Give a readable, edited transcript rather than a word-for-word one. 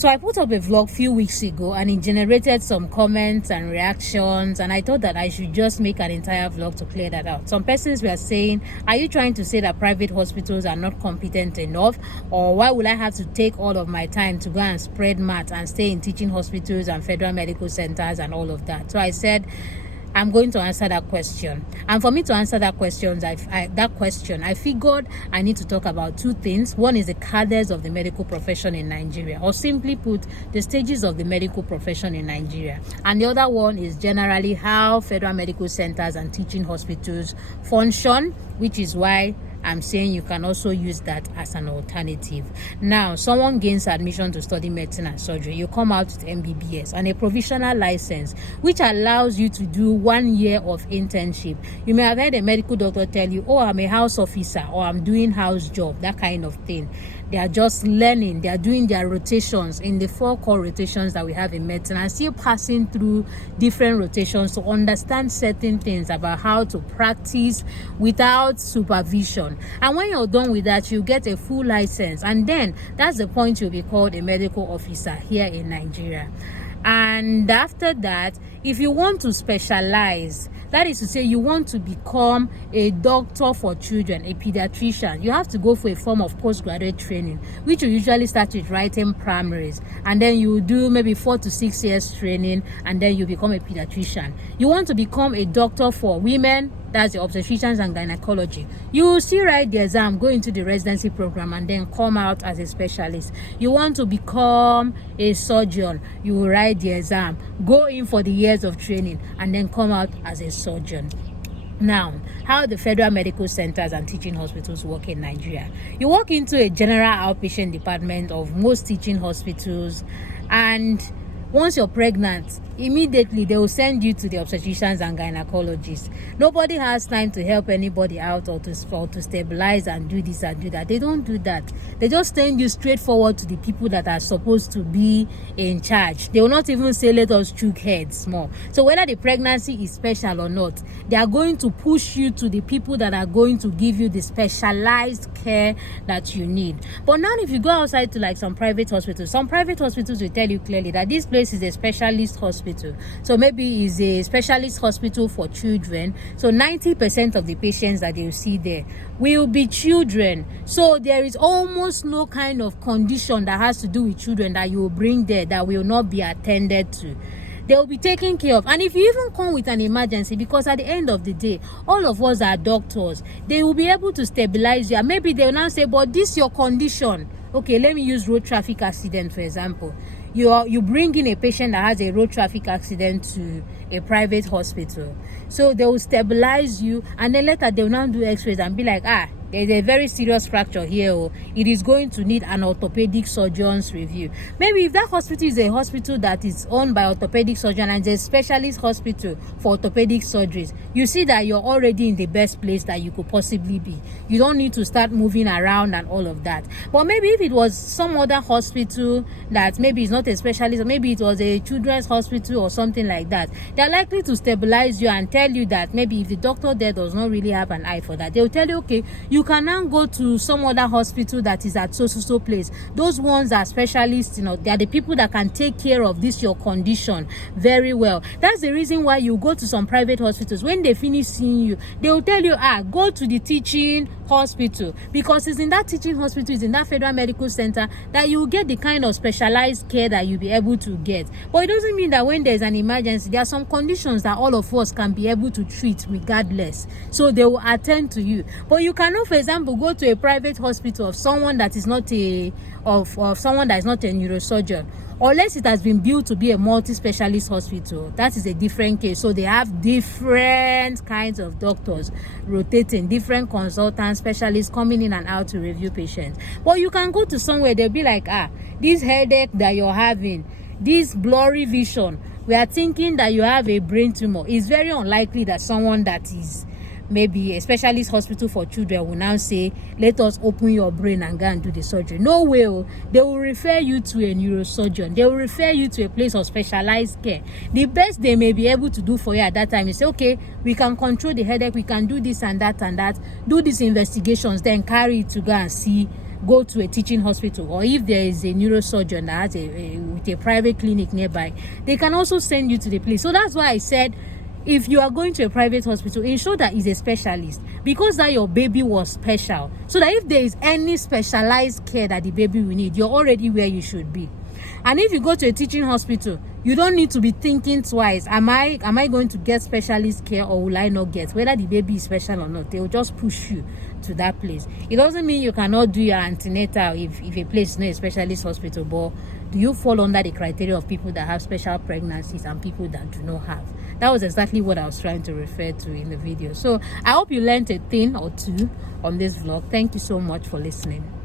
So I put up a vlog a few weeks ago and it generated some comments and reactions, and I thought that I should just make an entire vlog to clear that out. Some persons were saying, are you trying to say that private hospitals are not competent enough, or why will I have to take all of my time to go and spread math and stay in teaching hospitals and federal medical centers and all of that? So I said I'm going to answer that question. And for me to answer that question, I figured I need to talk about two things. One is the cadres of the medical profession in Nigeria, or simply put, the stages of the medical profession in Nigeria. And the other one is generally how federal medical centers and teaching hospitals function, which is why I'm saying you can also use that as an alternative. Now, someone gains admission to study medicine and surgery. You come out with MBBS and a provisional license, which allows you to do 1 year of internship. You may have heard a medical doctor tell you, oh, I'm a house officer, or I'm doing house job, that kind of thing. They are just learning. They are doing their rotations in the 4 core rotations that we have in medicine, and still passing through different rotations to understand certain things about how to practice without supervision. And when you're done with that, you get a full license, and then that's the point you'll be called a medical officer here in Nigeria. And after that, if you want to specialize, that is to say you want to become a doctor for children, a pediatrician, you have to go for a form of postgraduate training, which you usually start with writing primaries, and then you do maybe 4 to 6 years training, and then you become a pediatrician. You want to become a doctor for women, that's the obstetricians and gynecology. You still write the exam, go into the residency program, and then come out as a specialist. You want to become a surgeon, you will write the exam, go in for the years of training, and then come out as a surgeon. Now, how the federal medical centers and teaching hospitals work in Nigeria. You walk into a general outpatient department of most teaching hospitals, and once you're pregnant, immediately they will send you to the obstetricians and gynecologists. Nobody has time to help anybody out or to stabilize and do this and do that. They don't do that. They just send you straight forward to the people that are supposed to be in charge. They will not even say, let us chook heads more. So whether the pregnancy is special or not, they are going to push you to the people that are going to give you the specialized care that you need. But now if you go outside to like some private hospitals will tell you clearly that this place is a specialist hospital. So maybe it's a specialist hospital for children. So 90% of the patients that you see there will be children. So there is almost no kind of condition that has to do with children that you will bring there that will not be attended to. They will be taken care of. And if you even come with an emergency, because at the end of the day, all of us are doctors, they will be able to stabilize you. And maybe they will now say, but this is your condition. Okay, let me use road traffic accident for example. You bring in a patient that has a road traffic accident to a private hospital. So they will stabilize you, and then later they will now do x-rays and be like, there's a very serious fracture here, or it is going to need an orthopedic surgeon's review. Maybe if that hospital is a hospital that is owned by orthopedic surgeon and it's a specialist hospital for orthopedic surgeries, you see that you're already in the best place that you could possibly be. You don't need to start moving around and all of that. But maybe if it was some other hospital that maybe is not a specialist, or maybe it was a children's hospital or something like that, they're likely to stabilize you and tell you that maybe if the doctor there does not really have an eye for that, they'll tell you, okay, you can now go to some other hospital that is at so place. Those ones are specialists, they are the people that can take care of this your condition very well. That's the reason why you go to some private hospitals. When they finish seeing you, they will tell you, go to the teaching hospital, because it's in that teaching hospital, it's in that federal medical center that you will get the kind of specialized care that you'll be able to get. But it doesn't mean that when there's an emergency, there are some conditions that all of us can be able to treat regardless. So they will attend to you. But you cannot, for example, go to a private hospital of someone that is not a neurosurgeon, unless it has been built to be a multi-specialist hospital. That is a different case. So they have different kinds of doctors rotating, different consultants, specialists coming in and out to review patients. But you can go to somewhere, they'll be like, this headache that you're having, this blurry vision, we are thinking that you have a brain tumor. It's very unlikely that someone that is maybe a specialist hospital for children will now say, let us open your brain and go and do the surgery. No way. They will refer you to a neurosurgeon. They will refer you to a place of specialized care. The best they may be able to do for you at that time is say, okay, we can control the headache, we can do this and that, do these investigations, then carry it to go and see go to a teaching hospital, or if there is a neurosurgeon that has with a private clinic nearby, they can also send you to the place. So that's why I said, if you are going to a private hospital, ensure that is a specialist, because that your baby was special, so that if there is any specialized care that the baby will need, you're already where you should be. And if you go to a teaching hospital, you don't need to be thinking twice. Am I going to get specialist care, or will I not get? Whether the baby is special or not, they will just push you to that place. It doesn't mean you cannot do your antenatal if a place is not a specialist hospital, but do you fall under the criteria of people that have special pregnancies and people that do not have? That was exactly what I was trying to refer to in the video. So I hope you learned a thing or two on this vlog. Thank you so much for listening.